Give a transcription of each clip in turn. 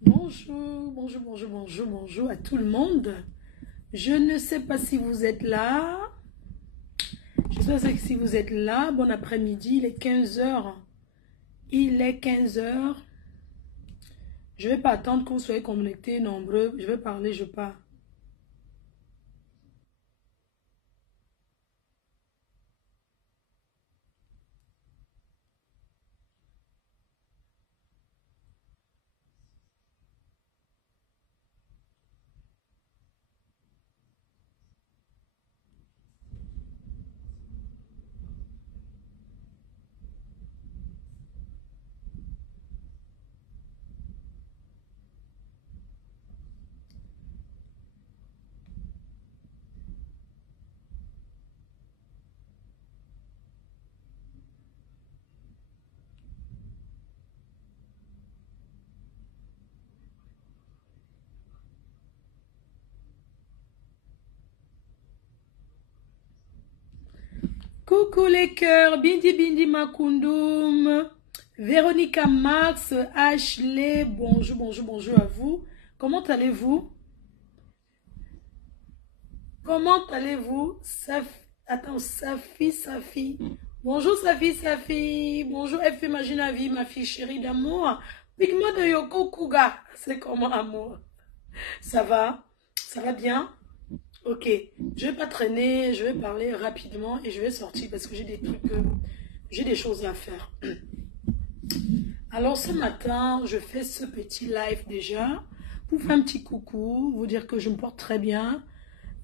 Bonjour, bonjour, bonjour, bonjour, bonjour à tout le monde. Je ne sais pas si vous êtes là. Je ne sais pas si vous êtes là. Bon après-midi, il est 15 heures. Il est 15 heures. Je ne vais pas attendre que vous soyez connectés nombreux. Je vais parler, je pars. Coucou les cœurs, Bindi Bindi Makundum, Véronica Max, Ashley, bonjour, bonjour, bonjour à vous. Comment allez-vous? Comment allez-vous? Attends, Safi. Bonjour Safi. Bonjour F Imagine ma fille chérie d'amour. Pigment de Yoko Kuga. C'est comment amour? Ça va? Ça va bien? Ok. Je vais pas traîner, je vais parler rapidement et je vais sortir parce que j'ai des trucs, j'ai des choses à faire. Alors ce matin, je fais ce petit live déjà pour faire un petit coucou, vous dire que je me porte très bien.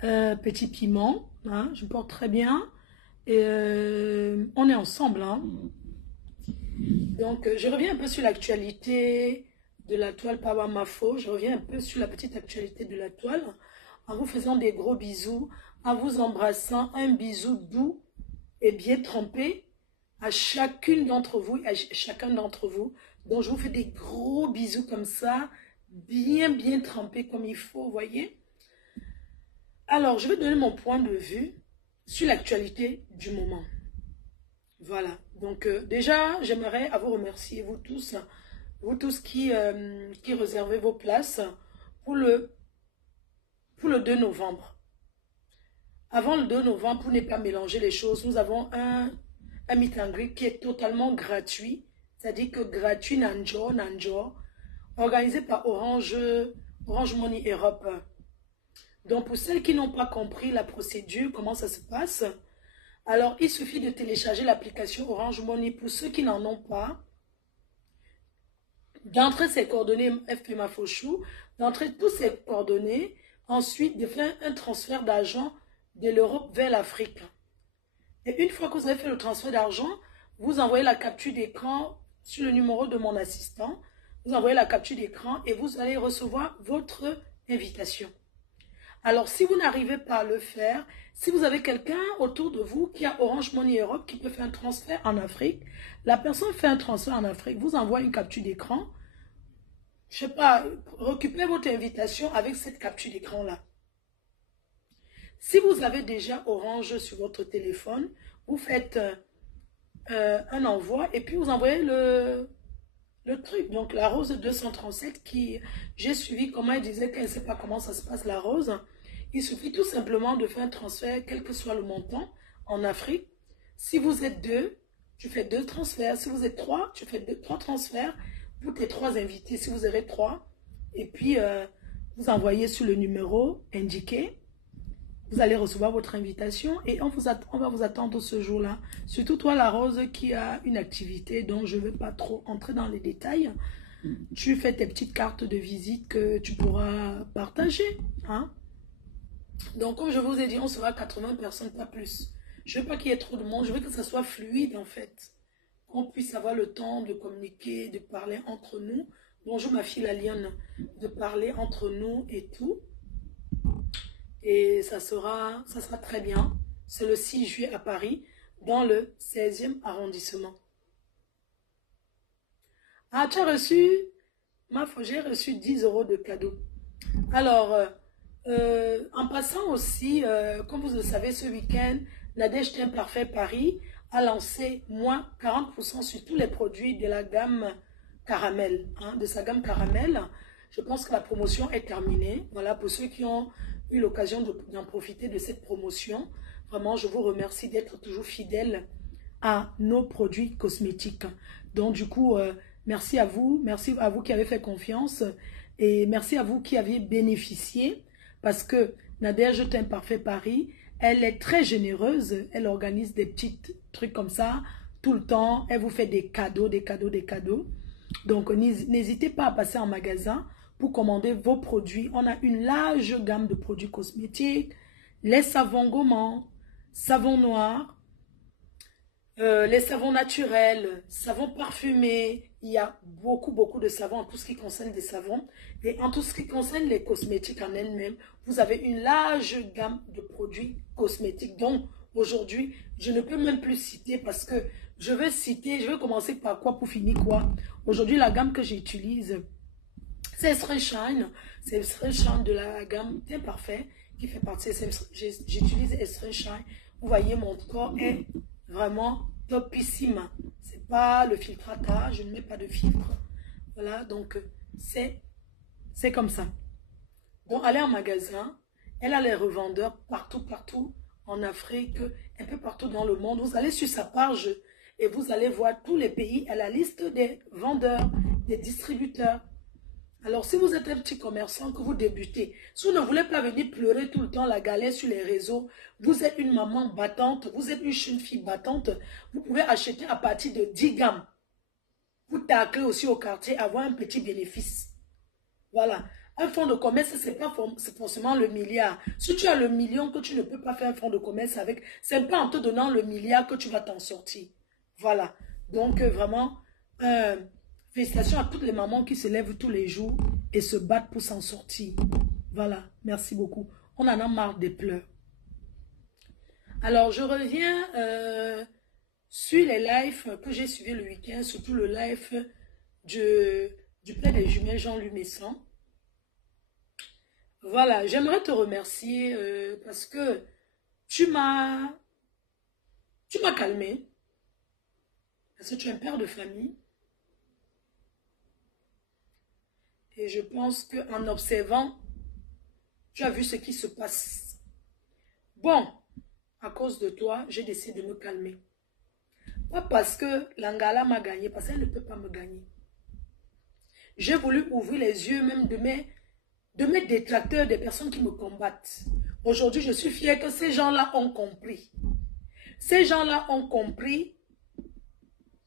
Petit piment, hein, je me porte très bien. Et on est ensemble. Hein. Donc, je reviens un peu sur l'actualité de la toile Power Mafo. Je reviens un peu sur la petite actualité de la toile en vous faisant des gros bisous, en vous embrassant un bisou doux et bien trempé à chacune d'entre vous, à chacun d'entre vous. Donc, je vous fais des gros bisous comme ça, bien trempés comme il faut, vous voyez. Alors, je vais donner mon point de vue sur l'actualité du moment. Voilà. Donc, déjà, j'aimerais à vous remercier, vous tous qui réservez vos places pour pour le 2 novembre. Avant le 2 novembre, pour ne pas mélanger les choses, nous avons un meet and greet qui est totalement gratuit. C'est-à-dire que gratuit, Nanjo, organisé par Orange Money Europe. Donc, pour celles qui n'ont pas compris la procédure, comment ça se passe, alors il suffit de télécharger l'application Orange Money pour ceux qui n'en ont pas, d'entrer ses coordonnées FPMA Fauchou, d'entrer toutes ses coordonnées, ensuite de faire un transfert d'argent de l'Europe vers l'Afrique. Et une fois que vous avez fait le transfert d'argent, vous envoyez la capture d'écran sur le numéro de mon assistant, vous envoyez la capture d'écran et vous allez recevoir votre invitation. Alors, si vous n'arrivez pas à le faire, si vous avez quelqu'un autour de vous qui a Orange Money Europe qui peut faire un transfert en Afrique, la personne fait un transfert en Afrique, vous envoie une capture d'écran. Je ne sais pas, récupérez votre invitation avec cette capture d'écran-là. Si vous avez déjà Orange sur votre téléphone, vous faites un envoi et puis vous envoyez le truc. Donc, la rose 237 qui, j'ai suivi comment elle disait qu'elle ne sait pas comment ça se passe, la rose. Il suffit tout simplement de faire un transfert, quel que soit le montant, en Afrique. Si vous êtes deux, tu fais deux transferts. Si vous êtes trois, tu fais trois transferts pour tes trois invités, si vous avez trois. Et puis, vous envoyez sur le numéro indiqué. Vous allez recevoir votre invitation et on va vous attendre ce jour-là. Surtout toi, la Rose, qui a une activité dont je ne vais pas trop entrer dans les détails. Tu fais tes petites cartes de visite que tu pourras partager. Hein? Donc, comme je vous ai dit, on sera 80 personnes, pas plus. Je ne veux pas qu'il y ait trop de monde, je veux que ça soit fluide en fait. Qu'on puisse avoir le temps de communiquer, de parler entre nous. Bonjour ma fille la lionne, de parler entre nous et tout. Et ça sera très bien. C'est le 6 juillet à Paris, dans le 16e arrondissement. Ah, tu as reçu, j'ai reçu 10 euros de cadeau. Alors, en passant aussi, comme vous le savez, ce week-end, Nadège Teint Parfait Paris a lancé moins 40% sur tous les produits de la gamme caramel, hein, de sa gamme caramel. Je pense que la promotion est terminée. Voilà, pour ceux qui ont eu l'occasion d'en profiter de cette promotion. Vraiment, je vous remercie d'être toujours fidèles à nos produits cosmétiques. Donc, du coup, merci à vous qui avez fait confiance et merci à vous qui avez bénéficié parce que Nadège est un parfait pari. Elle est très généreuse. Elle organise des petits trucs comme ça tout le temps. Elle vous fait des cadeaux, des cadeaux, des cadeaux. Donc, n'hésitez pas à passer en magasin pour commander vos produits. On a une large gamme de produits cosmétiques, les savons gommants, savons noirs, les savons naturels, savons parfumés. Il y a beaucoup de savons en tout ce qui concerne des savons. Et en tout ce qui concerne les cosmétiques en elles-mêmes, vous avez une large gamme de produits cosmétiques. Donc, aujourd'hui, je ne peux même plus citer parce que je vais commencer par quoi pour finir quoi. Aujourd'hui, la gamme que j'utilise, c'est Spray Shine. C'est Spray Shine de la gamme Teint Parfait qui fait partie. J'utilise Spray Shine. Vous voyez, mon corps est vraiment topissime. C'est pas le filtrage, je ne mets pas de filtre. Voilà, donc c'est comme ça. Donc, allez en magasin. Elle a les revendeurs partout en Afrique, un peu partout dans le monde. Vous allez sur sa page et vous allez voir tous les pays. Elle a la liste des vendeurs, des distributeurs. Alors, si vous êtes un petit commerçant, que vous débutez, si vous ne voulez pas venir pleurer tout le temps la galère sur les réseaux, vous êtes une maman battante, vous êtes une jeune fille battante, vous pouvez acheter à partir de 10 gammes. Vous taclez aussi au quartier, avoir un petit bénéfice. Voilà. Un fonds de commerce, c'est pas forcément le milliard. Si tu as le million que tu ne peux pas faire un fonds de commerce avec, c'est pas en te donnant le milliard que tu vas t'en sortir. Voilà. Donc, vraiment, félicitations à toutes les mamans qui se lèvent tous les jours et se battent pour s'en sortir. Voilà. Merci beaucoup. On en a marre des pleurs. Alors, je reviens sur les lives que j'ai suivis le week-end, surtout le live du père des jumelles Jean-Louis Messon. Voilà, j'aimerais te remercier parce que tu m'as calmé. Parce que tu es un père de famille. Et je pense qu'en observant, tu as vu ce qui se passe. Bon, à cause de toi, j'ai décidé de me calmer. Pas parce que l'Angala m'a gagné, parce qu'elle ne peut pas me gagner. J'ai voulu ouvrir les yeux même de mes détracteurs, des personnes qui me combattent. Aujourd'hui, je suis fière que ces gens-là ont compris. Ces gens-là ont compris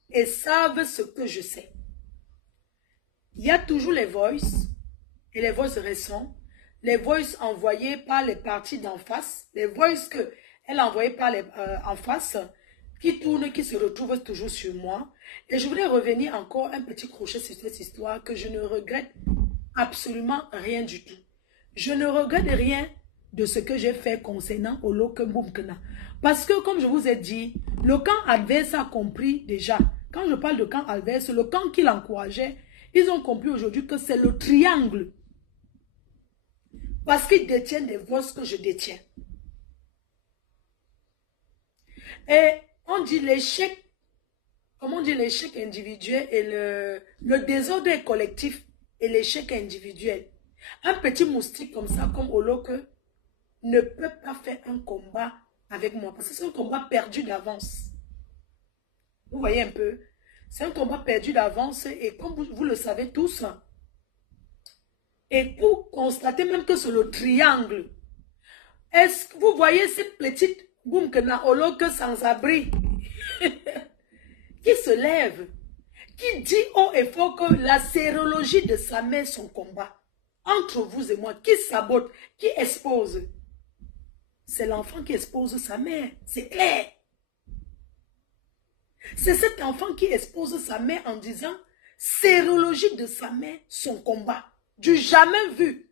et savent ce que je sais. Il y a toujours les voices et les voices récents, les voices envoyées par les partis d'en face, les voices qu'elle a envoyées par en face, qui tournent, qui se retrouvent toujours sur moi. Et je voudrais revenir encore un petit crochet sur cette histoire que je ne regrette absolument rien du tout. Je ne regrette rien de ce que j'ai fait concernant Oloke Mboumkena. Parce que, comme je vous ai dit, le camp adverse a compris déjà. Quand je parle de camp adverse, le camp qui l'encourageait, ils ont compris aujourd'hui que c'est le triangle. Parce qu'ils détiennent des voix que je détiens. Et on dit l'échec, comment on dit l'échec individuel et le désordre collectif et l'échec individuel. Un petit moustique comme ça, comme Oloke, ne peut pas faire un combat avec moi. Parce que c'est un combat perdu d'avance. Vous voyez un peu? C'est un combat perdu d'avance et comme vous le savez tous, et pour constater même que c'est le triangle, est-ce que vous voyez cette petite Boumkena Oloke sans abri qui se lève, qui dit haut et fort que la sérologie de sa mère, son combat, entre vous et moi, qui sabote, qui expose. C'est l'enfant qui expose sa mère, c'est clair. C'est cet enfant qui expose sa mère en disant sérologie de sa mère, son combat, du jamais vu.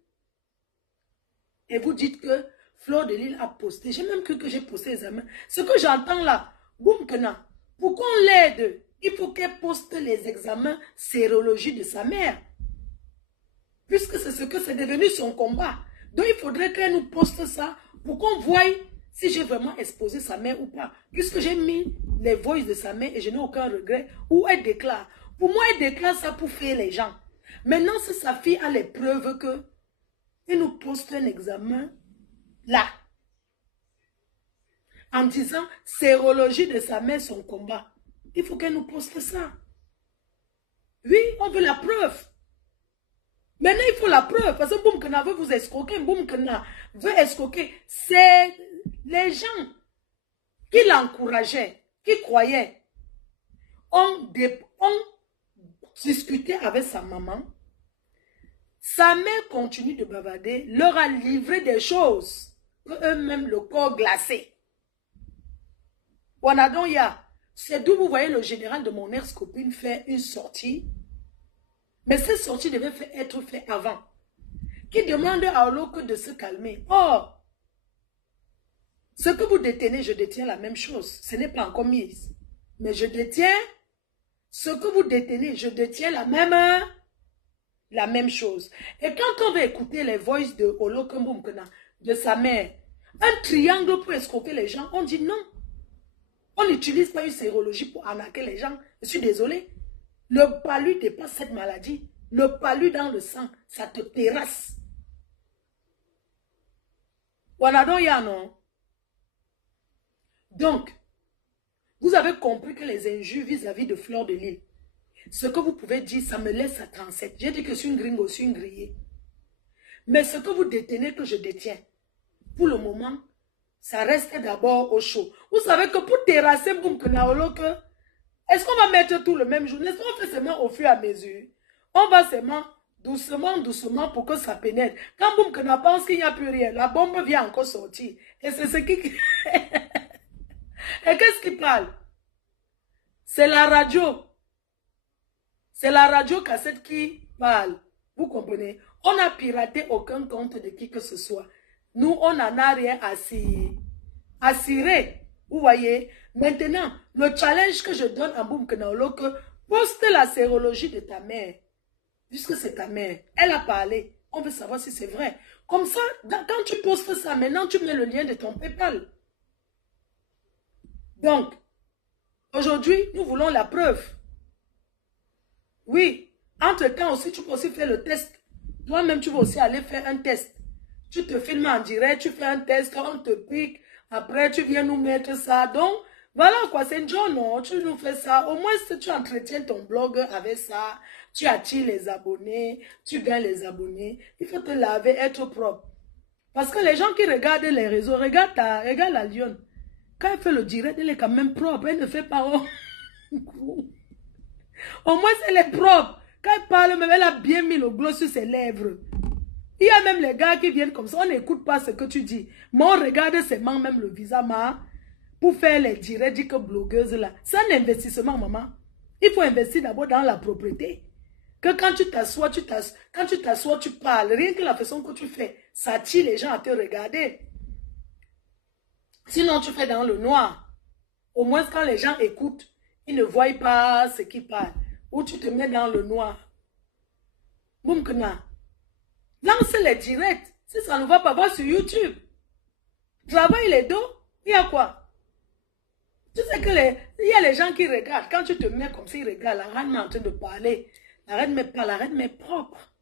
Et vous dites que Fleur de Lille a posté, j'ai même cru que j'ai posté les examens. Ce que j'entends là, Boumkena, pour qu'on l'aide, il faut qu'elle poste les examens sérologie de sa mère. Puisque c'est ce que c'est devenu son combat. Donc il faudrait qu'elle nous poste ça pour qu'on voie si j'ai vraiment exposé sa mère ou pas. Puisque j'ai mis les voices de sa mère et je n'ai aucun regret. Ou elle déclare. Pour moi, elle déclare ça pour faire les gens. Maintenant, si sa fille a les preuves que il nous poste un examen là, en disant sérologie de sa mère, son combat, il faut qu'elle nous poste ça. Oui, on veut la preuve. Maintenant, il faut la preuve, parce que Boumkena veut vous escroquer, Boumkena veut escroquer. C'est les gens qui l'encourageaient, qui croyaient, ont discuté avec sa maman. Sa mère continue de bavarder, leur a livré des choses, eux-mêmes le corps glacé. Wanadonya, c'est d'où vous voyez le général de mon ex-copine faire une sortie. Mais cette sortie devait être faite avant. Qui demande à Oloko de se calmer. Or, ce que vous détenez, je détiens la même chose. Ce n'est pas encore mis. Mais je détiens ce que vous détenez, je détiens la même chose. Et quand on va écouter les voices de Oloko Mboumkena, de sa mère, un triangle pour escroquer les gens, on dit non. On n'utilise pas une sérologie pour arnaquer les gens. Je suis désolée. Le palu dépasse cette maladie. Le palu dans le sang, ça te terrasse. Wanadoya, non? Donc, vous avez compris que les injures vis-à-vis de Fleur de Lys, ce que vous pouvez dire, ça me laisse à 37. J'ai dit que je suis une gringo, je suis une grillée. Mais ce que vous détenez, que je détiens, pour le moment, ça reste d'abord au chaud. Vous savez que pour terrasser Boumkena Oloko, est-ce qu'on va mettre tout le même jour? N'est-ce pas, on fait seulement au fur et à mesure? On va seulement, doucement pour que ça pénètre. Quand Boumkena pense qu'il n'y a plus rien, la bombe vient encore sortir. Et c'est ce qui... Et qu'est-ce qui parle? C'est la radio. C'est la radio cassette qui parle. Vous comprenez? On n'a piraté aucun compte de qui que ce soit. Nous, on n'en a rien à cirer. Vous voyez? Maintenant, le challenge que je donne à Boumkena Oloko, poste la sérologie de ta mère. Puisque c'est ta mère. Elle a parlé. On veut savoir si c'est vrai. Comme ça, quand tu postes ça, maintenant, tu mets le lien de ton PayPal. Donc, aujourd'hui, nous voulons la preuve. Oui. Entre-temps aussi, tu peux aussi faire le test. Toi-même, tu vas aussi aller faire un test. Tu te filmes en direct, tu fais un test, on te pique. Après, tu viens nous mettre ça. Donc, voilà quoi, c'est une journée, non? Tu nous fais ça. Au moins, si tu entretiens ton blog avec ça, tu attires les abonnés, tu gagnes les abonnés. Il faut te laver, être propre. Parce que les gens qui regardent les réseaux, regarde la lionne. Quand elle fait le direct, elle est quand même propre. Elle ne fait pas... Au moins, elle est propre. Quand elle parle, même, elle a bien mis le gloss sur ses lèvres. Il y a même les gars qui viennent comme ça. On n'écoute pas ce que tu dis. Mais on regarde seulement même le visage, pour faire les directs, dit que blogueuse là. C'est un investissement, maman. Il faut investir d'abord dans la propriété. Que quand tu t'assois, tu parles. Rien que la façon que tu fais, ça attire les gens à te regarder. Sinon, tu fais dans le noir. Au moins, quand les gens écoutent, ils ne voient pas ce qu'ils parlent. Ou tu te mets dans le noir. Boumkena. Lance les directs. Si ça ne va pas, va sur YouTube. Travaille les dos. Il y a quoi? Tu sais que il y a les gens qui regardent. Quand tu te mets comme ça, ils regardent. La reine est en train de parler. La reine n'est pas, la reine est propre.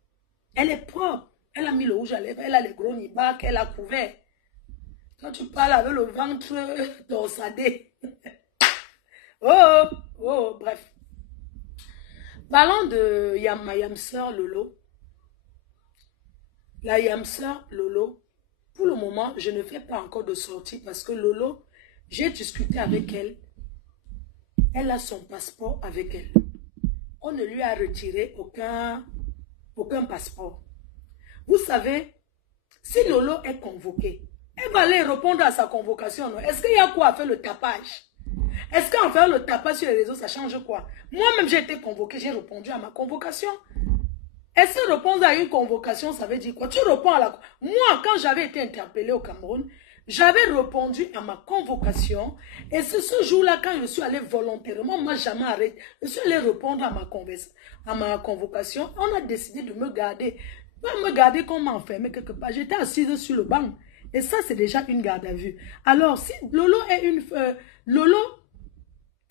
Elle est propre. Elle a mis le rouge à lèvres. Elle a les gros nibards qu'elle a couverts. Quand tu parles avec le ventre torsadé. Bref. Parlons de ma yamseur Lolo. La yamseur Lolo, pour le moment, je ne fais pas encore de sortie parce que Lolo, j'ai discuté avec elle. Elle a son passeport avec elle. On ne lui a retiré aucun passeport. Vous savez, si Lolo est convoquée, elle va aller répondre à sa convocation. Est-ce qu'il y a quoi à faire le tapage? Est-ce qu'en faire le tapage sur les réseaux, ça change quoi? Moi-même, j'ai été convoquée, j'ai répondu à ma convocation. Est-ce que répondre à une convocation, ça veut dire quoi? Tu réponds à la... Moi, quand j'avais été interpellée au Cameroun, j'avais répondu à ma convocation. Et c'est ce jour-là, quand je suis allée volontairement, moi, jamais arrêté. Je suis allée répondre à ma convocation. On a décidé de me garder. Pas me garder comme m'enfermer quelque part. J'étais assise sur le banc. Et ça, c'est déjà une garde à vue. Alors, si Lolo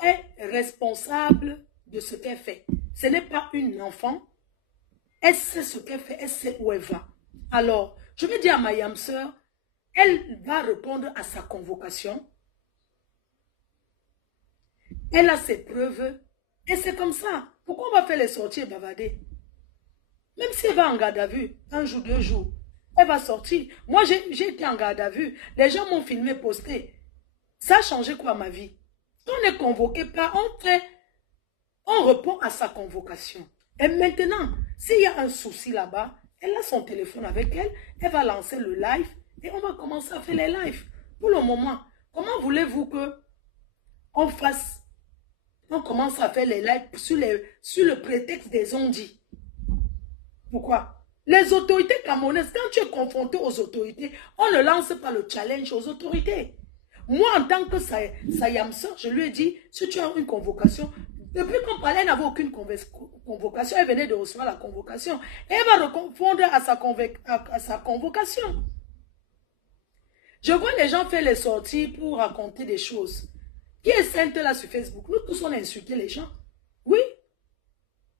est responsable de ce qu'elle fait. Ce n'est pas une enfant. Elle sait ce qu'elle fait, elle sait où elle va. Alors, je vais dire à ma yam sœur, elle va répondre à sa convocation. Elle a ses preuves. Et c'est comme ça. Pourquoi on va faire les sorties et bavarder? Même si elle va en garde à vue, un jour, 2 jours, elle va sortir. Moi, j'ai été en garde à vue. Les gens m'ont filmé, posté. Ça a changé quoi ma vie? Quand on est convoqué par, on répond à sa convocation. Et maintenant, s'il y a un souci là-bas, elle a son téléphone avec elle, elle va lancer le live et on va commencer à faire les lives. Pour le moment, comment voulez-vous que on commence à faire les lives sur le prétexte des ondits? Pourquoi? Les autorités camerounaises, quand tu es confronté aux autorités, on ne lance pas le challenge aux autorités. Moi, en tant que Sayamsa, je lui ai dit, si tu as une convocation, depuis qu'on parlait, elle n'avait aucune convocation, elle venait de recevoir la convocation. Et elle va répondre à sa convocation. Je vois les gens faire les sorties pour raconter des choses. Qui est sainte là sur Facebook? Nous tous, on a insulté les gens. Oui.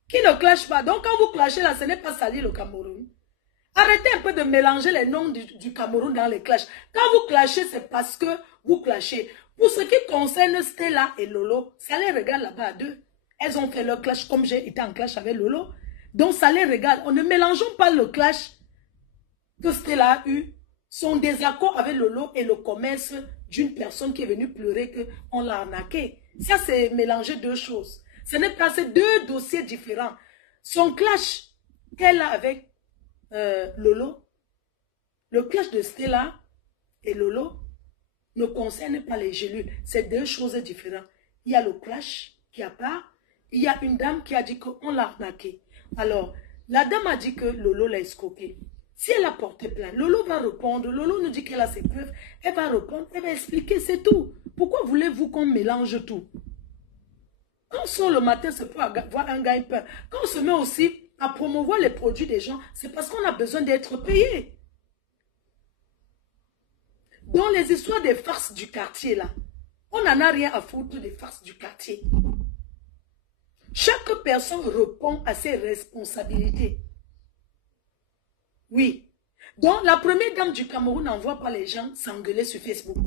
Qui ne clash pas. Donc, quand vous clashez là, ce n'est pas salir le Cameroun. Arrêtez un peu de mélanger les noms du Cameroun dans les clashs. Quand vous clashez, c'est parce que vous clashez. Pour ce qui concerne Stella et Lolo, ça les regarde là-bas à deux. Elles ont fait leur clash comme j'ai été en clash avec Lolo. Donc, ça les regarde. On ne mélangeons pas le clash que Stella a eu, son désaccord avec Lolo et le commerce d'une personne qui est venue pleurer qu'on l'a arnaqué. Ça, c'est mélanger deux choses. Ce n'est pas ces deux dossiers différents. Son clash qu'elle a avec Lolo, le clash de Stella et Lolo ne concerne pas les gélules. C'est deux choses différentes. Il y a le clash qui a part. Il y a une dame qui a dit qu'on l'a arnaqué. Alors, la dame a dit que Lolo l'a escroqué. Si elle a porté plainte, Lolo va répondre. Lolo nous dit qu'elle a ses preuves. Elle va répondre, elle va expliquer, c'est tout. Pourquoi voulez-vous qu'on mélange tout? Quand on sort le matin, c'est pour avoir un gagne-pain. Quand on se met aussi à promouvoir les produits des gens, c'est parce qu'on a besoin d'être payé. Dans les histoires des farces du quartier, là, on n'en a rien à foutre des farces du quartier. Chaque personne répond à ses responsabilités. Oui. Donc, la première dame du Cameroun n'envoie pas les gens s'engueuler sur Facebook.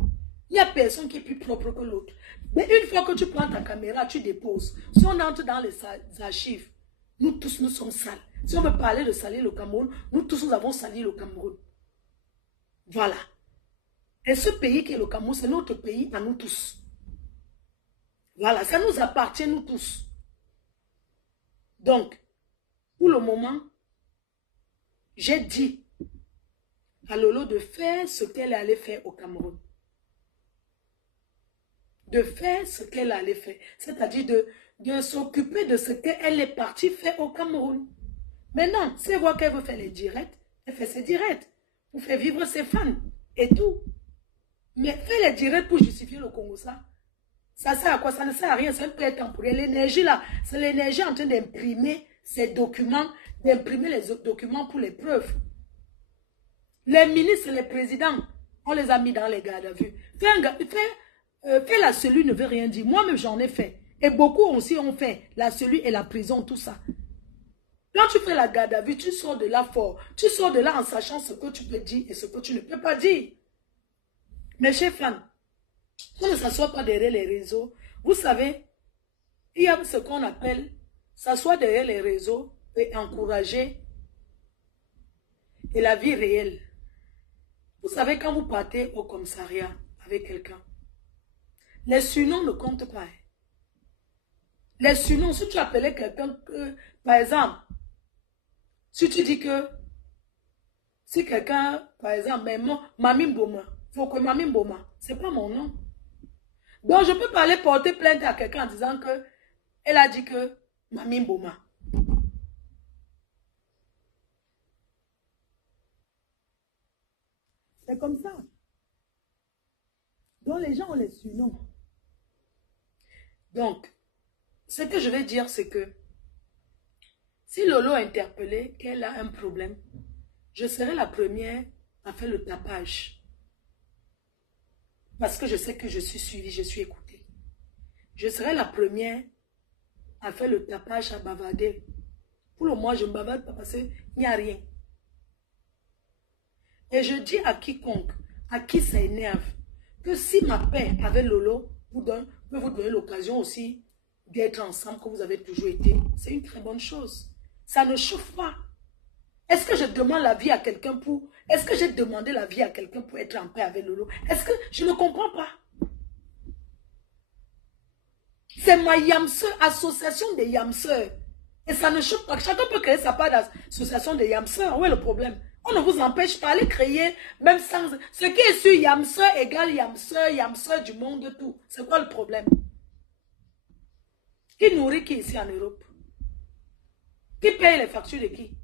Il n'y a personne qui est plus propre que l'autre. Mais une fois que tu prends ta caméra, tu déposes. Si on entre dans les archives, nous tous, nous sommes sales. Si on veut parler de salir le Cameroun, nous tous, nous avons sali le Cameroun. Voilà. Et ce pays qui est le Cameroun, c'est notre pays à nous tous. Voilà, ça nous appartient nous tous. Donc, pour le moment, j'ai dit à Lolo de faire ce qu'elle allait faire au Cameroun. De faire ce qu'elle allait faire. C'est-à-dire de s'occuper de ce qu'elle est partie faire au Cameroun. Maintenant, si elle voit qu'elle veut faire les directs, elle fait ses directs. Pour faire vivre ses fans. Et tout. Mais faire les directs pour justifier le Congo, ça sert à quoi? Ça ne sert à rien. C'est un peu temporaire. L'énergie là, c'est l'énergie en train d'imprimer ces documents, d'imprimer les documents pour les preuves. Les ministres, les présidents, on les a mis dans les gardes à vue. Faire la cellule ne veut rien dire. Moi-même, j'en ai fait. Et beaucoup aussi ont fait la cellule et la prison, tout ça. Quand tu fais la garde à vue, tu sors de là fort. Tu sors de là en sachant ce que tu peux dire et ce que tu ne peux pas dire. Mes chers fans, on ne s'assoit pas derrière les réseaux. Vous savez, il y a ce qu'on appelle s'asseoir derrière les réseaux et encourager et la vie réelle. Vous savez, quand vous partez au commissariat avec quelqu'un, les surnoms ne comptent pas. Les surnoms, si tu appelais quelqu'un, par exemple, si tu dis que, si quelqu'un, par exemple, Mami Mboma, faut que Mami Mboma, c'est pas mon nom. Donc, je peux pas aller porter plainte à quelqu'un en disant que, elle a dit que Mami Mboma. C'est comme ça. Donc, les gens ont les surnoms. Donc, ce que je vais dire, c'est que si Lolo a interpellé qu'elle a un problème, je serai la première à faire le tapage. Parce que je sais que je suis suivie, je suis écoutée. Je serai la première à faire le tapage, à bavarder. Pour le moment, je ne me bavarde pas parce qu'il n'y a rien. Et je dis à quiconque, à qui ça énerve, que si ma paix avec Lolo peut vous donner l'occasion aussi d'être ensemble comme vous avez toujours été, c'est une très bonne chose. Ça ne chauffe pas. Est-ce que je demande la vie à quelqu'un pour... Est-ce que j'ai demandé la vie à quelqu'un pour être en paix avec Lolo? Est-ce que je ne comprends pas? C'est ma Yamseur, association des Yamseurs. Et ça ne choque pas. Chacun peut créer sa part d'association des Yamseurs. Où est le problème? On ne vous empêche pas d'aller créer, même sans... Ce qui est sur Yamseur égale Yamseur du monde, tout. C'est quoi le problème? Qui nourrit qui ici en Europe? Qui paye les factures de qui?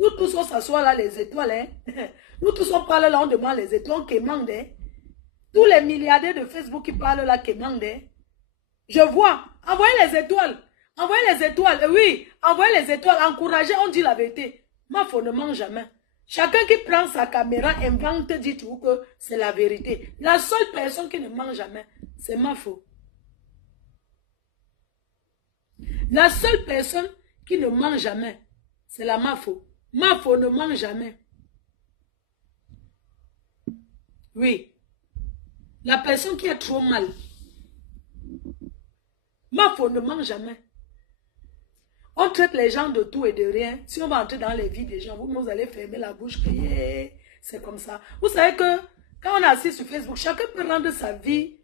Nous tous, on s'assoit là, les étoiles. Hein? Nous tous, on parle là, on demande les étoiles qui manquent. Hein? Tous les milliardaires de Facebook qui parlent là, qui manquent. Hein? Je vois. Envoyez les étoiles. Envoyez les étoiles. Oui, envoyez les étoiles. Encouragez, on dit la vérité. Mafo ne ment jamais. Chacun qui prend sa caméra invente, dit tout que c'est la vérité. La seule personne qui ne ment jamais, c'est Mafo. La seule personne qui ne ment jamais, c'est la Mafo. Mafo ne ment jamais. Oui. La personne qui est trop mal. Mafo ne ment jamais. On traite les gens de tout et de rien. Si on va entrer dans les vies des gens, vous allez fermer la bouche, crier. C'est comme ça. Vous savez que quand on est assis sur Facebook, chacun peut rendre sa vie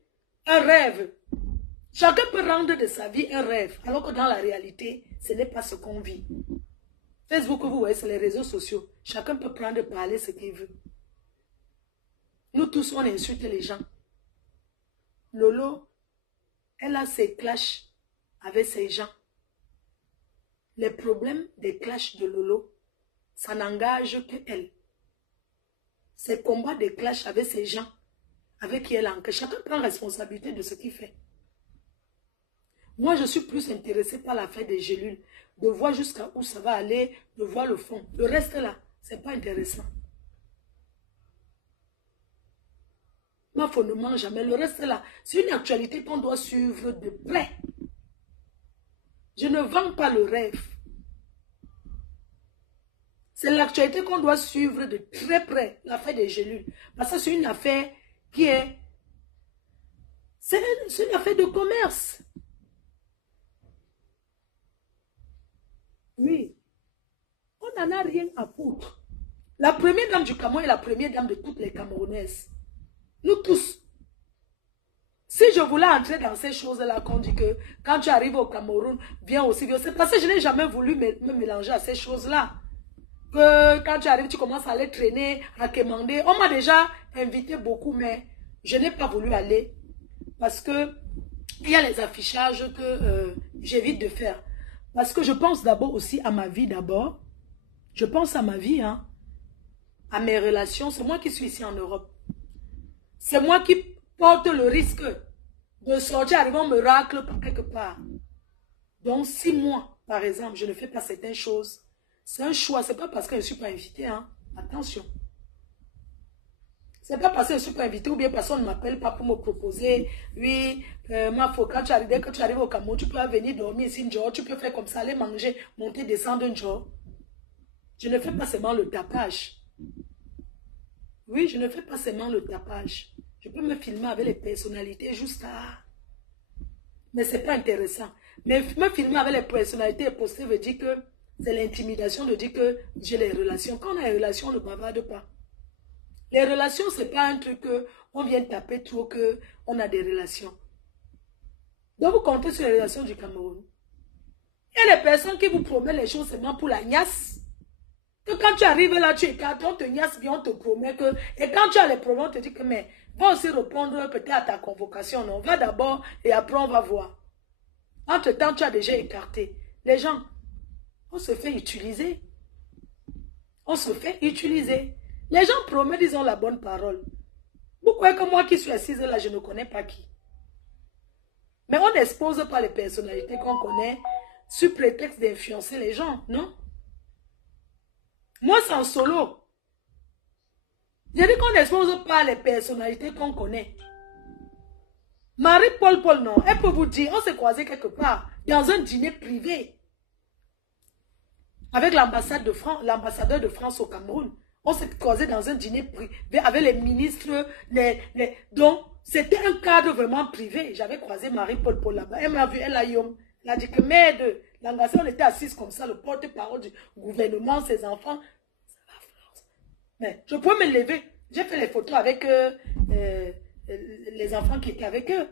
un rêve. Chacun peut rendre de sa vie un rêve. Alors que dans la réalité, ce n'est pas ce qu'on vit. Facebook, vous voyez, c'est les réseaux sociaux. Chacun peut prendre, parler ce qu'il veut. Nous tous, on insulte les gens. Lolo, elle a ses clashs avec ses gens. Les problèmes des clashs de Lolo, ça n'engage que elle. Ses combats des clashs avec ses gens, avec qui elle a enquête. Chacun prend responsabilité de ce qu'il fait. Moi, je suis plus intéressée par l'affaire des gélules, de voir jusqu'à où ça va aller, de voir le fond. Le reste là, c'est pas intéressant. Mafo ne ment jamais. Le reste là, c'est une actualité qu'on doit suivre de près. Je ne vends pas le rêve. C'est l'actualité qu'on doit suivre de très près, l'affaire des gélules. Parce que c'est une affaire qui est... C'est une affaire de commerce. Oui. On n'en a rien à foutre. La première dame du Cameroun est la première dame de toutes les Camerounaises. Nous tous. Si je voulais entrer dans ces choses-là, qu'on dit que quand tu arrives au Cameroun, viens aussi, c'est parce que je n'ai jamais voulu me mélanger à ces choses-là. Que quand tu arrives, tu commences à aller traîner, à quémander. On m'a déjà invité beaucoup, mais je n'ai pas voulu aller parce que il y a les affichages que j'évite de faire. Parce que je pense d'abord aussi à ma vie d'abord. Je pense à ma vie, hein, à mes relations. C'est moi qui suis ici en Europe. C'est moi qui porte le risque de sortir, arriver, on me racle par quelque part. Donc, si moi, par exemple, je ne fais pas certaines choses, c'est un choix. C'est pas parce que je ne suis pas invitée, hein. Attention. C'est pas parce que je ne suis pas invitée ou bien parce qu'on ne m'appelle pas pour me proposer. Oui, Mafo, quand tu arrives au Cameroun, tu peux venir dormir ici, tu peux faire comme ça, aller manger, monter, descendre un jour. Je ne fais pas seulement le tapage. Oui, je ne fais pas seulement le tapage. Je peux me filmer avec les personnalités juste à... Mais ce n'est pas intéressant. Mais me filmer avec les personnalités et poster veut dire que c'est l'intimidation de dire que j'ai les relations. Quand on a les relations, on ne bavarde pas. Les relations, ce n'est pas un truc qu'on vient taper trop qu'on a des relations. Donc vous comptez sur les relations du Cameroun. Il y a des personnes qui vous promettent les choses seulement pour la gnasse. Que quand tu arrives là, tu écartes, on te gnasse bien, on te promet que... Et quand tu as les problèmes, on te dit que mais va aussi répondre peut-être à ta convocation. Non, va d'abord et après on va voir. Entre-temps, tu as déjà écarté. Les gens, on se fait utiliser. On se fait utiliser. Les gens promettent, ils ont la bonne parole. Vous croyez que moi qui suis assise là, je ne connais pas qui? Mais on n'expose pas les personnalités qu'on connaît sous prétexte d'influencer les gens, non? Moi, c'est en solo. J'ai dit qu'on n'expose pas les personnalités qu'on connaît. Marie-Paul, non. Elle peut vous dire, on s'est croisés quelque part, dans un dîner privé. avec l'ambassadeur de France au Cameroun. On s'est croisé dans un dîner privé avec les ministres, donc c'était un cadre vraiment privé. J'avais croisé Marie-Paul Paul là-bas. Elle m'a vu, elle a dit que merde, on était assise comme ça, le porte-parole du gouvernement, ses enfants. Ça va, Florence. Mais je pouvais me lever. J'ai fait les photos avec les enfants qui étaient avec eux.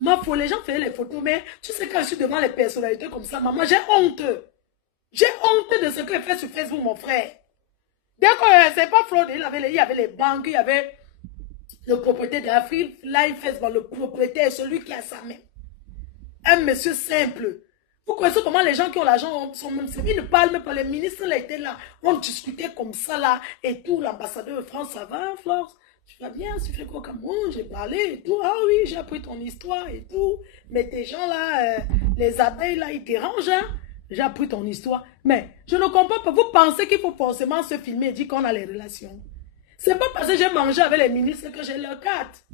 Les gens faisaient les photos, mais tu sais, quand je suis devant les personnalités comme ça, maman, j'ai honte. J'ai honte de ce que fait sur Facebook, mon frère. D'accord, c'est pas fraude. Il y avait les banques, il y avait le propriétaire d'Afrique, Live Facebook, le propriétaire, celui qui a sa main. Un monsieur simple. Vous connaissez comment les gens qui ont l'argent sont même simples. Ils ne parlent même pas. Les ministres là étaient là. On discutait comme ça là. Et tout, l'ambassadeur de France, ça va, Florence? Tu vas bien? Tu fais quoi au Cameroun? J'ai parlé et tout. Ah oui, j'ai appris ton histoire et tout. Mais tes gens là, les abeilles là, ils dérangent, hein? J'ai appris ton histoire. Mais je ne comprends pas. Vous pensez qu'il faut forcément se filmer et dire qu'on a les relations. C'est pas parce que j'ai mangé avec les ministres que j'ai leur carte.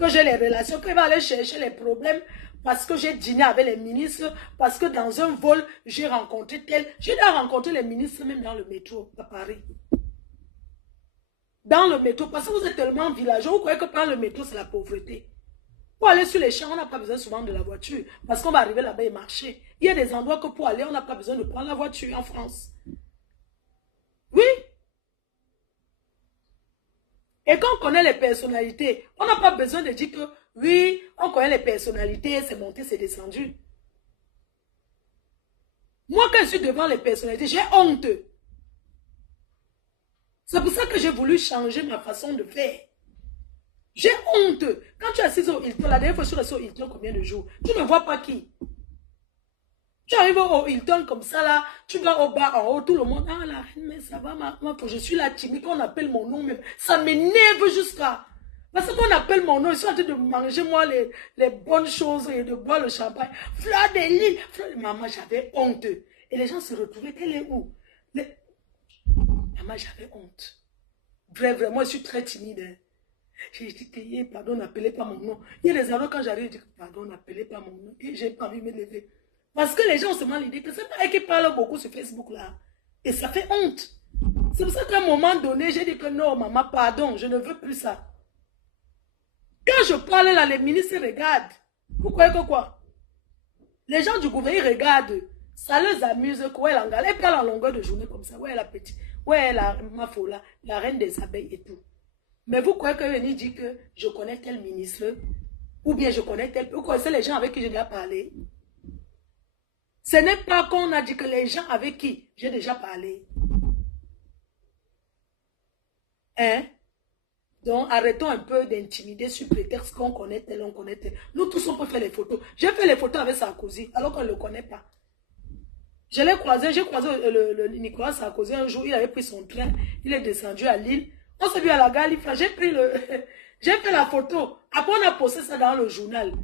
Que j'ai les relations. Qu'il va aller chercher les problèmes. Parce que j'ai dîné avec les ministres. Parce que dans un vol, j'ai rencontré tel. J'ai déjà rencontré les ministres même dans le métro à Paris. Dans le métro. Parce que vous êtes tellement villageois. Vous croyez que prendre le métro, c'est la pauvreté. Pour aller sur les champs, on n'a pas besoin souvent de la voiture. Parce qu'on va arriver là-bas et marcher. Il y a des endroits que pour aller, on n'a pas besoin de prendre la voiture en France. Oui. Et quand on connaît les personnalités, on n'a pas besoin de dire que oui, on connaît les personnalités, c'est monté, c'est descendu. Moi, quand je suis devant les personnalités, j'ai honte. C'est pour ça que j'ai voulu changer ma façon de faire. J'ai honte. Quand tu es assis au Hilton, la dernière fois, je suis restée au Hilton combien de jours? Tu ne vois pas qui? Tu arrives au Hilton comme ça là, tu vas au bar en haut, tout le monde, ah la reine, mais ça va, je suis là timide, on appelle mon nom même. Ça m'énerve jusqu'à... Parce qu'on appelle mon nom, je suis en train de manger moi les bonnes choses et de boire le champagne. Fleur de Lille, maman, j'avais honte. Et les gens se retrouvaient, elle est où? Maman, j'avais honte. Vraiment, je suis très timide. Hein. J'ai dit, pardon, n'appelez pas mon nom. Il y a des endroits quand j'arrive, je dis, pardon, n'appelez pas mon nom. Et j'ai pas envie de me lever. Parce que les gens ont seulement l'idée que c'est pas eux qui parlent beaucoup sur Facebook là. Et ça fait honte. C'est pour ça qu'à un moment donné, j'ai dit que non, maman, pardon, je ne veux plus ça. Quand je parle là, les ministres regardent. Vous croyez que quoi? Les gens du gouvernement regardent. Ça les amuse. Quoi, elle parle en longueur de journée comme ça. Ouais, la petite. Ouais, la reine des abeilles et tout. Mais vous croyez que Rémi dit que je connais tel ministre? Ou bien je connais tel... Vous connaissez les gens avec qui j'ai déjà parlé? Ce n'est pas qu'on a dit que les gens avec qui j'ai déjà parlé. Hein? Donc, arrêtons un peu d'intimider sur prétexte qu'on connaît tel, on connaît tel. Nous tous, on peut faire les photos. J'ai fait les photos avec Sarkozy, alors qu'on ne le connaît pas. Je l'ai croisé, j'ai croisé le Nicolas Sarkozy un jour, il avait pris son train, il est descendu à Lille. On s'est vu à la gare, j'ai pris j'ai fait la photo. Après, on a posté ça dans le journal.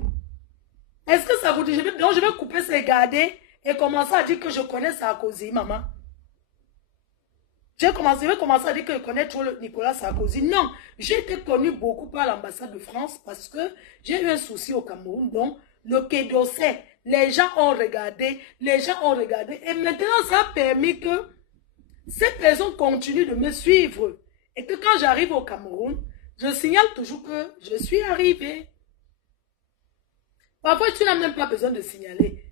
Est-ce que ça vous dit? Donc, je vais couper ces gardés et commencer à dire que je connais Sarkozy, maman. Je vais commencer à dire que je connais trop Nicolas Sarkozy. Non, j'ai été connu beaucoup par l'ambassade de France parce que j'ai eu un souci au Cameroun. Donc, le Quai d'Orsay, les gens ont regardé. Et maintenant, ça a permis que ces personnes continuent de me suivre. Et que quand j'arrive au Cameroun, je signale toujours que je suis arrivé. Parfois, tu n'as même pas besoin de signaler.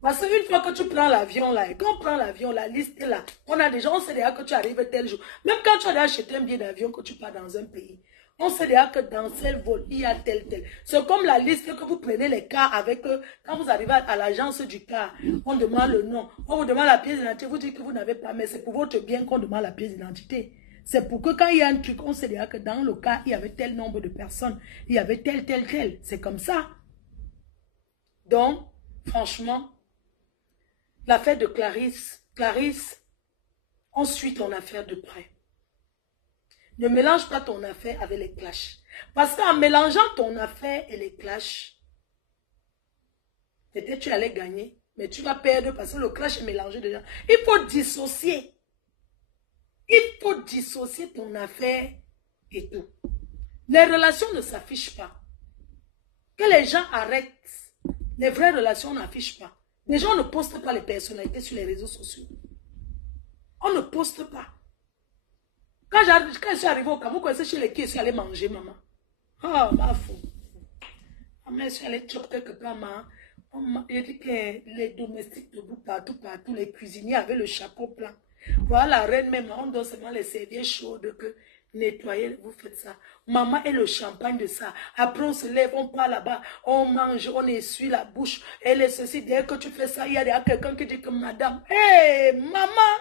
Parce qu'une fois que tu prends l'avion là, et quand on prend l'avion, la liste est là. On sait déjà que tu arrives tel jour. Même quand tu as acheté un billet d'avion que tu pars dans un pays, on sait déjà que dans tel vol, il y a tel. C'est comme la liste que vous prenez les cars avec eux. Quand vous arrivez à l'agence du car, on demande le nom, on vous demande la pièce d'identité, vous dites que vous n'avez pas, mais c'est pour votre bien qu'on demande la pièce d'identité. C'est pour que quand il y a un truc, on sait déjà que dans le cas, il y avait tel nombre de personnes, il y avait tel. C'est comme ça. Donc, franchement, l'affaire de Clarisse, on suit ton affaire de près. Ne mélange pas ton affaire avec les clashs. Parce qu'en mélangeant ton affaire et les clashs, peut-être tu allais gagner, mais tu vas perdre parce que le clash est mélangé déjà. Il faut dissocier. Il faut dissocier ton affaire et tout. Les relations ne s'affichent pas. Que les gens arrêtent. Les vraies relations n'affichent pas. Les gens ne postent pas les personnalités sur les réseaux sociaux. On ne poste pas. Quand je suis arrivée au Cameroun, c'est chez les qui je suis allée manger, maman. Ah, ma fou. Maman, je suis allée choper quelque part, maman. Il dit que les domestiques debout partout, les cuisiniers avaient le chapeau plein. Voilà, la reine même, on doit seulement les servir chaudes que nettoyer, vous faites ça. Maman et le champagne de ça. Après, on se lève, on part là-bas, on mange, on essuie la bouche. Et les ceci, dès que tu fais ça, il y a quelqu'un qui dit que madame, hé, maman!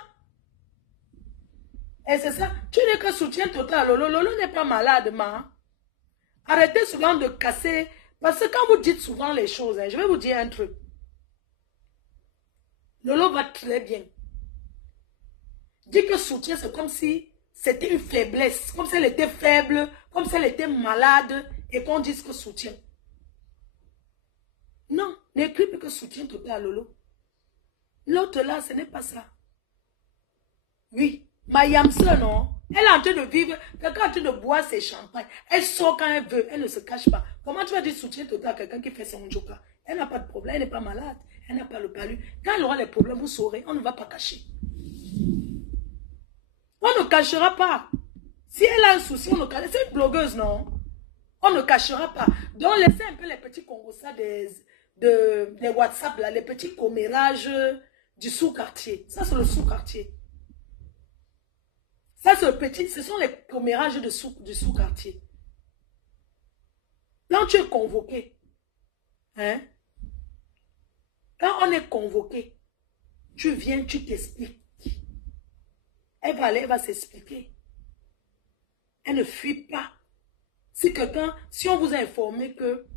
Et c'est ça, tu n'es que soutien total. Lolo n'est pas malade, maman. Arrêtez souvent de casser. Parce que quand vous dites souvent les choses, je vais vous dire un truc. Lolo va très bien. Dit que soutien, c'est comme si c'était une faiblesse. Comme si elle était faible, comme si elle était malade. Et qu'on dise que soutien. Non, n'écris plus que soutien total, Lolo. L'autre là, ce n'est pas ça. Oui, ma Yamse, non. Elle est en train de vivre, quelqu'un est en train de boire ses champagnes. Elle sort quand elle veut, elle ne se cache pas. Comment tu vas dire soutien total à quelqu'un qui fait son joker? Elle n'a pas de problème, elle n'est pas malade, elle n'a pas le palu. Quand elle aura les problèmes, vous saurez, on ne va pas cacher. On ne cachera pas. Si elle a un souci, on ne cachera pas. C'est une blogueuse, non? On ne cachera pas. Donc, laissez un peu les petits congossas des WhatsApp, là, les petits commérages du sous-quartier. Ça, c'est le sous-quartier. Ça, c'est le petit, ce sont les commérages du sous-quartier. Quand tu es convoqué, hein, quand on est convoqué, tu viens, tu t'expliques. Elle va aller, elle va s'expliquer. Elle ne fuit pas. Si on vous a informé que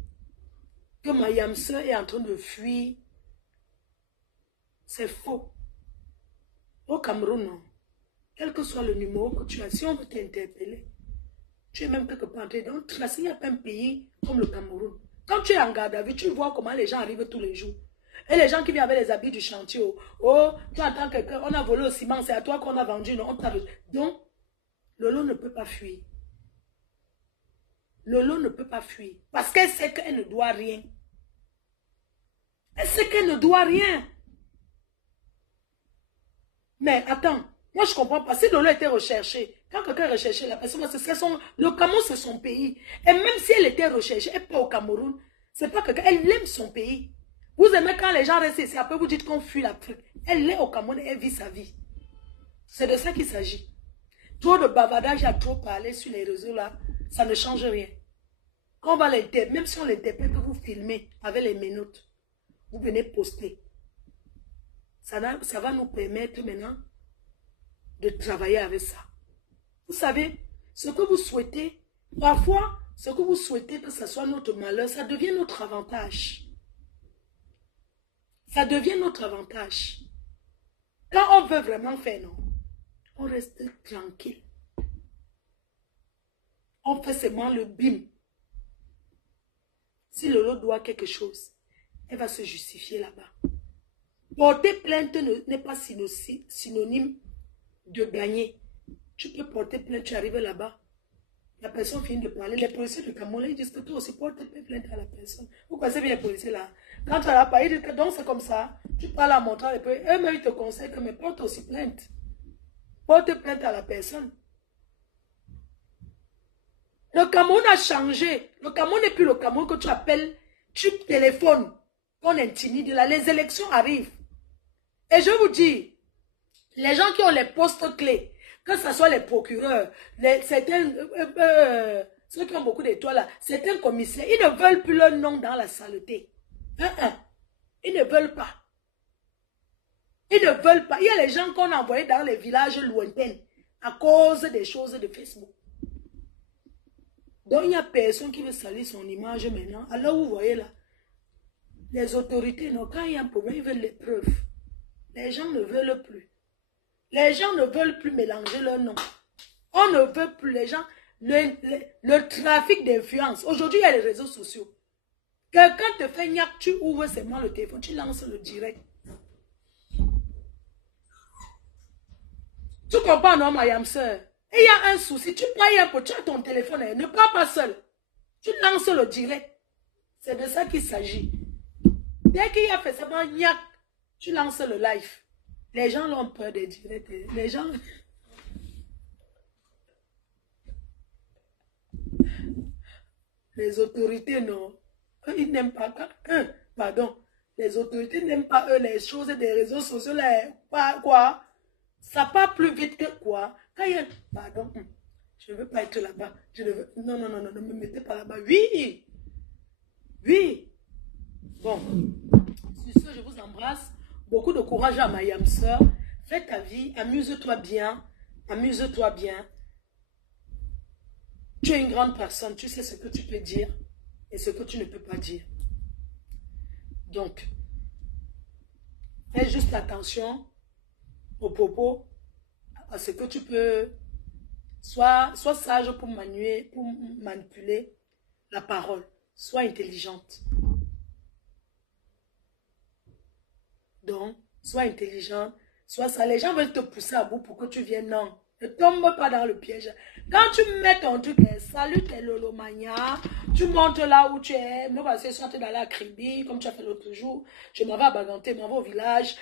ma Yamse est en train de fuir, c'est faux. Au Cameroun, non. Quel que soit le numéro que tu as, si on veut t'interpeller, tu es même quelque part. Donc, il n'y a pas un pays comme le Cameroun. Quand tu es en garde à vue, tu vois comment les gens arrivent tous les jours. Et les gens qui viennent avec les habits du chantier, oh, tu entends quelqu'un, on a volé au ciment, c'est à toi qu'on a vendu, non, donc, Lolo ne peut pas fuir. Lolo ne peut pas fuir. Parce qu'elle sait qu'elle ne doit rien. Elle sait qu'elle ne doit rien. Mais attends, moi je ne comprends pas. Si Lolo était recherché, quand quelqu'un recherchait la personne, le Cameroun c'est son pays. Et même si elle était recherchée, elle n'est pas au Cameroun, c'est pas quelqu'un, elle aime son pays. Vous aimez quand les gens restent ici, après vous dites qu'on fuit l'Afrique. Elle est au Cameroun et elle vit sa vie. C'est de ça qu'il s'agit. Trop de bavardage à trop parler sur les réseaux là, ça ne change rien. Quand on va l'interpréter, même si on l'interprète, que vous filmez avec les menottes, vous venez poster. Ça va nous permettre maintenant de travailler avec ça. Vous savez, ce que vous souhaitez, parfois, ce que vous souhaitez que ce soit notre malheur, ça devient notre avantage. Ça devient notre avantage. Quand on veut vraiment faire, non, on reste tranquille. On fait seulement le bim. Si Lolo doit quelque chose, elle va se justifier là-bas. Porter plainte n'est pas synonyme de gagner. Tu peux porter plainte, tu arrives là-bas. La personne finit de parler. Les policiers du Cameroun, ils disent que toi aussi portes plainte à la personne. Vous connaissez bien les policiers là. Quand tu as la parole, ils disent que donc c'est comme ça. Tu parles en montrant les policiers. Eux-mêmes, ils te conseillent que mais porte aussi plainte. Porte plainte à la personne. Le Cameroun a changé. Le Cameroun n'est plus le Cameroun que tu appelles, tu téléphones, qu'on intimide là. Les élections arrivent. Et je vous dis, les gens qui ont les postes clés, que ce soit les procureurs, ceux qui ont beaucoup d'étoiles là, certains commissaires, ils ne veulent plus leur nom dans la saleté. Ils ne veulent pas. Ils ne veulent pas. Il y a les gens qu'on a envoyés dans les villages lointains à cause des choses de Facebook. Donc il n'y a personne qui veut salir son image maintenant. Alors vous voyez là, les autorités, non, quand il y a un problème, ils veulent les preuves. Les gens ne veulent plus. Les gens ne veulent plus mélanger leurs noms. On ne veut plus les gens. Le trafic d'influence. Aujourd'hui, il y a les réseaux sociaux. Quelqu'un te fait niaque, tu ouvres seulement le téléphone, tu lances le direct. Tu comprends, non, ma Yamse? Et il y a un souci, tu prends tu as ton téléphone, ne prends pas seul. Tu lances le direct. C'est de ça qu'il s'agit. Dès qu'il a fait seulement niaque, tu lances le live. Les gens ont peur des directs. Les gens... Les autorités, non. Eux, ils n'aiment pas... Pardon. Les autorités n'aiment pas, eux, les choses des réseaux sociaux. Pas quoi. Ça part plus vite que quoi. Quand il y a... Pardon. Je ne veux pas être là-bas. Je ne veux... Non, non, non, non, ne me mettez pas là-bas. Oui. Oui. Bon. Sur ce, je vous embrasse. Beaucoup de courage à ma yam sœur. Fais ta vie. Amuse-toi bien. Amuse-toi bien. Tu es une grande personne. Tu sais ce que tu peux dire et ce que tu ne peux pas dire. Donc, fais juste attention aux propos, à ce que tu peux... Sois sage pour manipuler la parole. Sois intelligente. Donc, sois intelligente. Sois ça. Les gens veulent te pousser à bout pour que tu viennes. Non. Ne tombe pas dans le piège. Quand tu mets ton truc, salut tes lolomania, tu montes là où tu es. Moi, parce que soit tu es dans la Kribi, comme tu as fait l'autre jour, je m'en vais à Baganté, je m'en vais au village.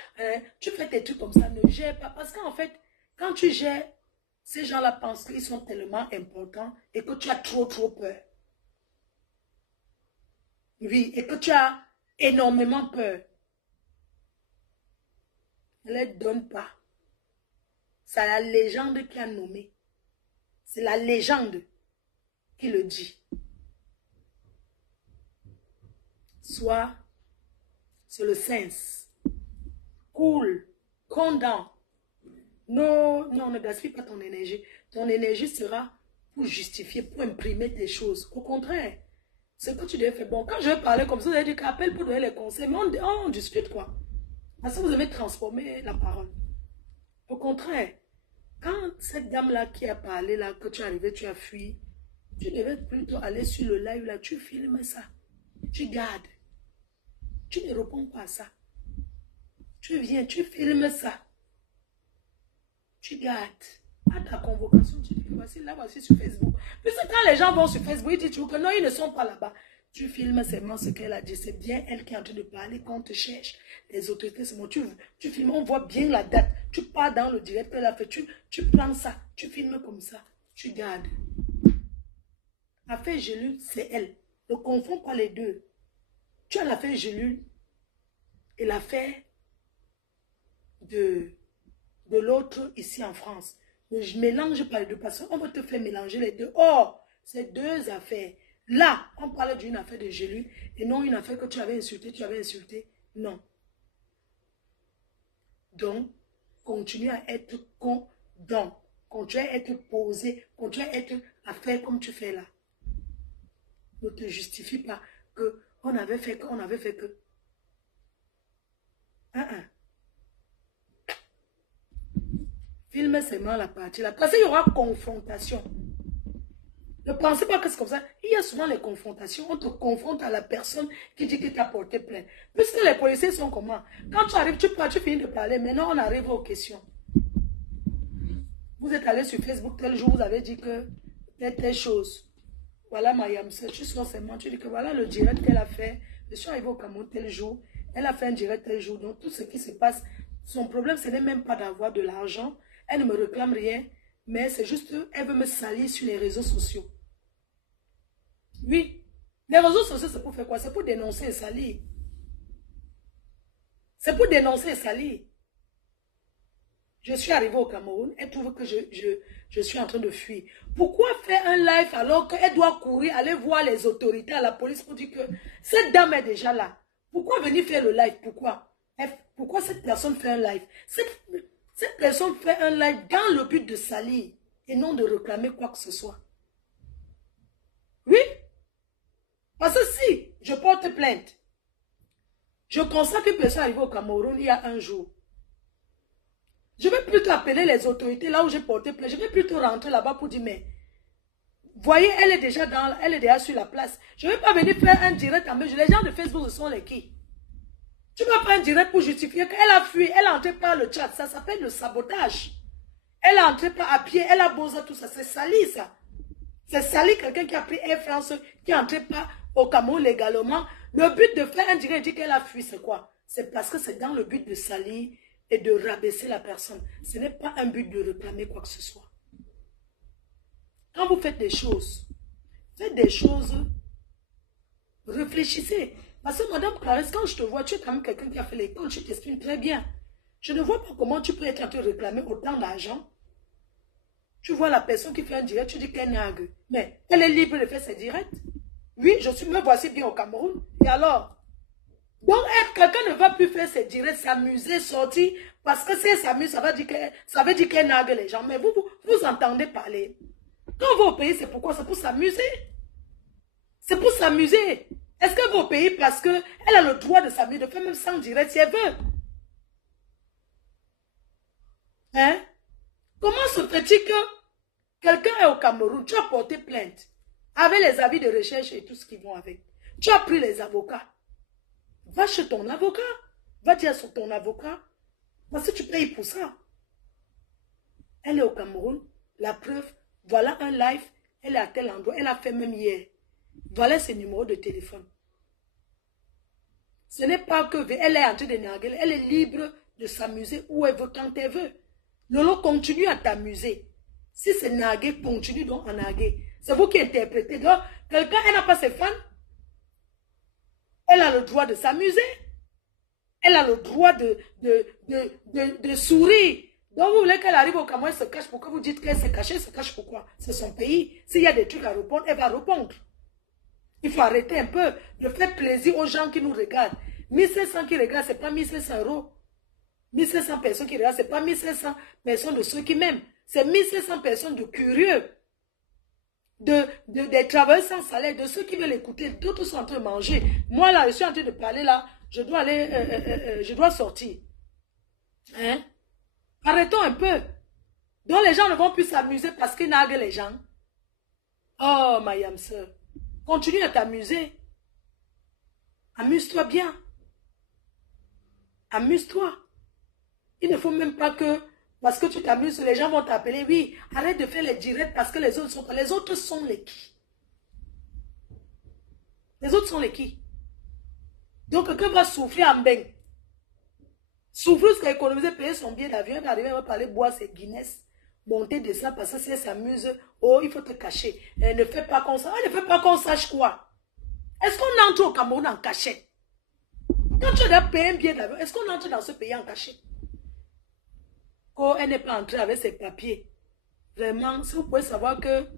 Tu fais tes trucs comme ça, ne gère pas. Parce qu'en fait, quand tu gères, ces gens-là pensent qu'ils sont tellement importants et que tu as trop peur. Oui, et que tu as énormément peur. Ne les donne pas. C'est la légende qui a nommé. C'est la légende qui le dit. Soit c'est le sens. Cool. Condamne. Non, non, ne gaspille pas ton énergie. Ton énergie sera pour justifier, pour imprimer tes choses. Au contraire, ce que tu devais faire. Bon, quand je vais parler comme ça, vous allez dire qu'appelle pour donner les conseils. Mais on discute quoi? Parce que vous avez transformé la parole. Au contraire, quand cette dame-là qui a parlé, là, que tu es arrivé, tu as fui, tu devais plutôt aller sur le live, là, tu filmes ça. Tu gardes. Tu ne réponds pas à ça. Tu viens, tu filmes ça. Tu gardes. À ta convocation, tu dis, voici là, voici sur Facebook. Puis quand les gens vont sur Facebook, ils disent toujours que non, ils ne sont pas là-bas. Tu filmes seulement ce qu'elle a dit. C'est bien elle qui est en train de parler quand on te cherche. Les autorités, c'est bon. Tu filmes, on voit bien la date. Tu pars dans le direct qu'elle a fait. Tu prends ça. Tu filmes comme ça. Tu gardes. L'affaire Gelule, c'est elle. Ne confonds pas les deux. Tu as l'affaire Gelule et l'affaire de l'autre ici en France. Ne mélange pas les deux parce qu'on va te faire mélanger les deux. Or, c'est deux affaires. Là, on parle d'une affaire de Gelule et non une affaire que tu avais insulté. Non. Donc, continue à être condamné. Continue à être posé. Continue à faire comme tu fais là. Ne te justifie pas que on avait fait que. Filme seulement la partie là. Parce qu'il y aura confrontation. Ne pensez pas que c'est comme ça. Il y a souvent les confrontations. On te confronte à la personne qui dit que tu as porté plainte. Puisque les policiers sont comment? Quand tu arrives, tu finis de parler. Maintenant, on arrive aux questions. Vous êtes allé sur Facebook tel jour, vous avez dit que telle chose. Voilà Mayam, tu sors seulement, tu dis que voilà le direct qu'elle a fait. Je suis arrivé au Cameroun tel jour. Elle a fait un direct tel jour. Donc tout ce qui se passe, son problème, ce n'est même pas d'avoir de l'argent. Elle ne me réclame rien. Mais c'est juste qu'elle veut me salir sur les réseaux sociaux. Oui. Les réseaux sociaux, c'est pour faire quoi? C'est pour dénoncer et salir. C'est pour dénoncer et salir. Je suis arrivée au Cameroun, elle trouve que je suis en train de fuir. Pourquoi faire un live alors qu'elle doit courir, aller voir les autorités, à la police pour dire que cette dame est déjà là? Pourquoi venir faire le live? Pourquoi? Pourquoi cette personne fait un live? Cette personne fait un live dans le but de salir et non de réclamer quoi que ce soit. Oui? Parce que si je porte plainte, je constate qu'une personne arrivée au Cameroun il y a un jour. Je vais plutôt appeler les autorités là où j'ai porté plainte. Je vais plutôt rentrer là-bas pour dire, mais voyez, elle est déjà sur la place. Je ne vais pas venir faire un direct en mesure. Les gens de Facebook, ce sont les qui? Tu vas faire un direct pour justifier qu'elle a fui, elle est entrée par le chat. Ça s'appelle le sabotage. Elle est entrée par à pied, elle a posé tout ça. C'est sali ça. C'est sali quelqu'un qui a pris Air France, qui est entré par au Cameroun légalement. Le but de faire un direct, dit qu'elle a fui, c'est quoi? C'est parce que c'est dans le but de salir et de rabaisser la personne. Ce n'est pas un but de réclamer quoi que ce soit. Quand vous faites des choses, réfléchissez. Parce que Madame Clarisse, quand je te vois, tu es quand même quelqu'un qui a fait l'école, tu t'exprimes très bien. Je ne vois pas comment tu peux être en train de réclamer autant d'argent. Tu vois la personne qui fait un direct, tu dis qu'elle nague. Mais elle est libre de faire ses directs. Oui, me voici bien au Cameroun. Et alors? Donc, quelqu'un ne va plus faire ses directs, s'amuser, sortir, parce que si elle s'amuse, ça veut dire qu'elle nague les gens. Mais vous entendez parler. Quand vous au pays, c'est pourquoi? C'est pour s'amuser. C'est pour s'amuser. Est-ce qu'elle va au pays parce qu'elle a le droit de s'amuser, de faire même sans direct si elle veut? Hein? Comment se fait-il que quelqu'un est au Cameroun, tu as porté plainte, avec les avis de recherche et tout ce qui vont avec. Tu as pris les avocats. Va chez ton avocat. Va dire sur ton avocat. Parce que tu payes pour ça. Elle est au Cameroun. La preuve, voilà un live. Elle est à tel endroit. Elle a fait même hier. Voilà ses numéros de téléphone. Ce n'est pas que elle est en train de narguer. Elle est libre de s'amuser où elle veut, quand elle veut. Lolo, continue à t'amuser. Si c'est narguer, continue donc à narguer. C'est vous qui interprétez. Donc, quelqu'un, elle n'a pas ses fans. Elle a le droit de s'amuser. Elle a le droit de sourire. Donc, vous voulez qu'elle arrive au Cameroun, elle se cache. Pourquoi vous dites qu'elle s'est cachée? Elle se cache pourquoi? C'est son pays. S'il y a des trucs à répondre, elle va répondre. Il faut arrêter un peu de faire plaisir aux gens qui nous regardent. 1500 qui regardent, ce n'est pas 1500 €. 1500 personnes qui regardent, ce n'est pas 1500 personnes de ceux qui m'aiment. C'est 1500 personnes de curieux. Des travailleurs sans salaire, de ceux qui veulent écouter. D'autres sont en train de manger. Moi, là, je suis en train de parler, là. Je dois aller, je dois sortir. Hein? Arrêtons un peu. Donc, les gens ne vont plus s'amuser parce qu'ils narguent les gens. Oh, ma yam sœur. Continue à t'amuser. Amuse-toi bien. Amuse-toi. Il ne faut même pas que, parce que tu t'amuses, les gens vont t'appeler. Oui, arrête de faire les directs parce que les autres sont pas. Les autres sont les qui? Les autres sont les qui? Donc, quelqu'un va souffrir en bain. Souffrir jusqu'à économiser, payer son billet d'avion, il va arriver, il va parler, boire ses Guinness, monter, descendre, parce que si elle s'amuse, oh, il faut te cacher. Ne fais pas comme ça. Ne fais pas qu'on sache quoi. Est-ce qu'on entre au Cameroun en cachette? Quand tu as payé un billet d'avion, est-ce qu'on entre dans ce pays en cachette? Oh, elle n'est pas entrée avec ses papiers. Vraiment, si vous pouvez savoir que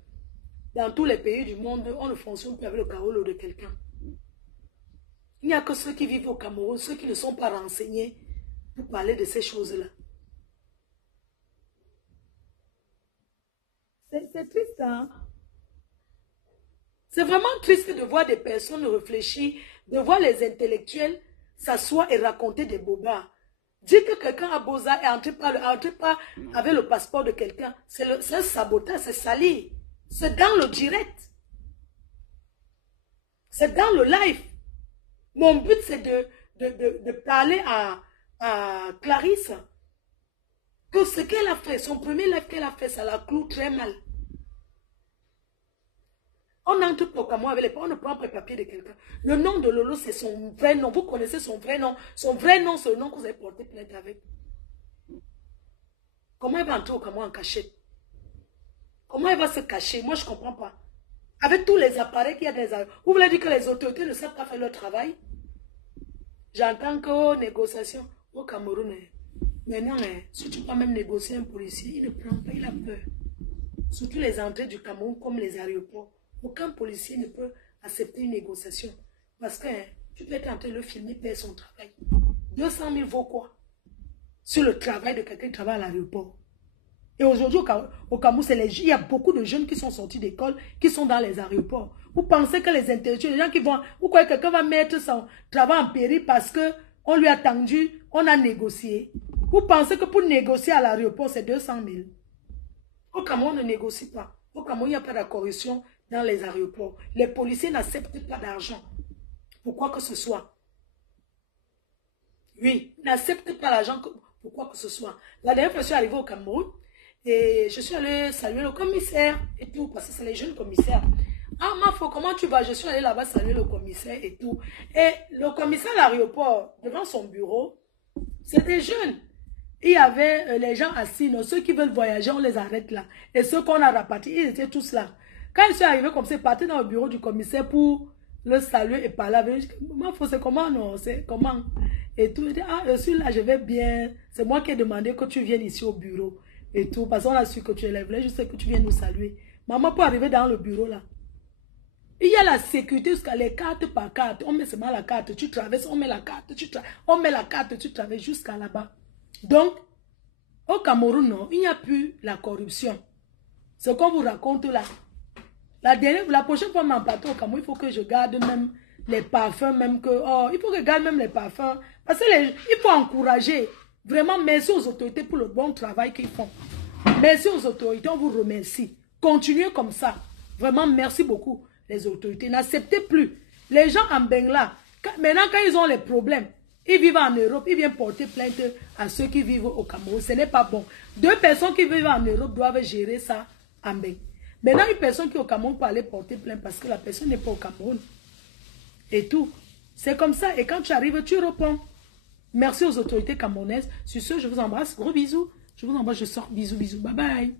dans tous les pays du monde, on ne fonctionne plus avec le carolo de quelqu'un. Il n'y a que ceux qui vivent au Cameroun, ceux qui ne sont pas renseignés pour parler de ces choses-là. C'est triste, hein? C'est vraiment triste de voir des personnes réfléchir, de voir les intellectuels s'asseoir et raconter des bobards. Dire que quelqu'un a Beaux-Arts et entre pas avec le passeport de quelqu'un, c'est un sabotage, c'est salir. C'est dans le direct. C'est dans le live. Mon but, c'est de parler à Clarisse que ce qu'elle a fait, son premier live qu'elle a fait, ça la cloue très mal. On entre pour moi avec les parents, on ne prend pas le papier de quelqu'un. Le nom de Lolo, c'est son vrai nom. Vous connaissez son vrai nom. Son vrai nom, c'est le nom que vous avez porté plainte avec. Comment elle va entrer au Cameroun en cachette? Comment elle va se cacher? Moi, je ne comprends pas. Avec tous les appareils qu'il y a des... Vous voulez dire que les autorités ne savent pas faire leur travail? J'entends qu'aux négociations au Cameroun, maintenant, si tu peux même négocier un policier, il ne prend pas, il a peur. Surtout les entrées du Cameroun comme les aéroports. Aucun policier ne peut accepter une négociation. Parce que tu peux être en train de le filmer, perdre son travail. 200 000 vaut quoi? Sur le travail de quelqu'un qui travaille à l'aéroport. Et aujourd'hui, au Cameroun, il y a beaucoup de jeunes qui sont sortis d'école, qui sont dans les aéroports. Vous pensez que les intellectuels, les gens qui vont... Vous croyez que quelqu'un va mettre son travail en péril parce qu'on lui a tendu, on a négocié. Vous pensez que pour négocier à l'aéroport, c'est 200 000. Au Cameroun, on ne négocie pas. Au Cameroun, il n'y a pas de corruption dans les aéroports. Les policiers n'acceptent pas d'argent. Pour quoi que ce soit. Oui, n'acceptent pas l'argent pour quoi que ce soit. La dernière fois, je suis arrivée au Cameroun et je suis allée saluer le commissaire et tout, parce que c'est les jeunes commissaires. Ah, Mafo, comment tu vas? Je suis allée là-bas saluer le commissaire et tout. Et le commissaire à l'aéroport, devant son bureau, c'est des jeunes. il y avait les gens assis, non, ceux qui veulent voyager, on les arrête là. Et ceux qu'on a rapatriés, ils étaient tous là. Quand ils sont arrivés comme ça, ils partaient dans le bureau du commissaire pour le saluer et parler avec lui. Moi, c'est comment, non, c'est comment? Et tout. Il dit, ah, je suis là, je vais bien. C'est moi qui ai demandé que tu viennes ici au bureau. Et tout, parce qu'on a su que tu es là. Je sais que tu viens nous saluer. Maman, pour arriver dans le bureau là, il y a la sécurité jusqu'à les cartes par carte. On met seulement la carte, tu traverses, on met la carte, on met la carte, tu traverses jusqu'à là-bas. Donc, au Cameroun, non, il n'y a plus la corruption. Ce qu'on vous raconte là. La prochaine fois, mon plateau au Cameroun, il faut que je garde même les parfums, même que, oh, il faut que je garde même les parfums. Parce que il faut encourager. Vraiment, merci aux autorités pour le bon travail qu'ils font. Merci aux autorités, on vous remercie. Continuez comme ça. Vraiment, merci beaucoup, les autorités. N'acceptez plus. Les gens en Bengla, maintenant, quand ils ont les problèmes, ils vivent en Europe, ils viennent porter plainte à ceux qui vivent au Cameroun. Ce n'est pas bon. 2 personnes qui vivent en Europe doivent gérer ça en Bengla. Maintenant, une personne qui est au Cameroun peut aller porter plainte parce que la personne n'est pas au Cameroun. Et tout. C'est comme ça. Et quand tu arrives, tu réponds. Merci aux autorités camerounaises. Sur ce, je vous embrasse. Gros bisous. Je vous embrasse. Je sors. Bisous, bisous. Bye bye.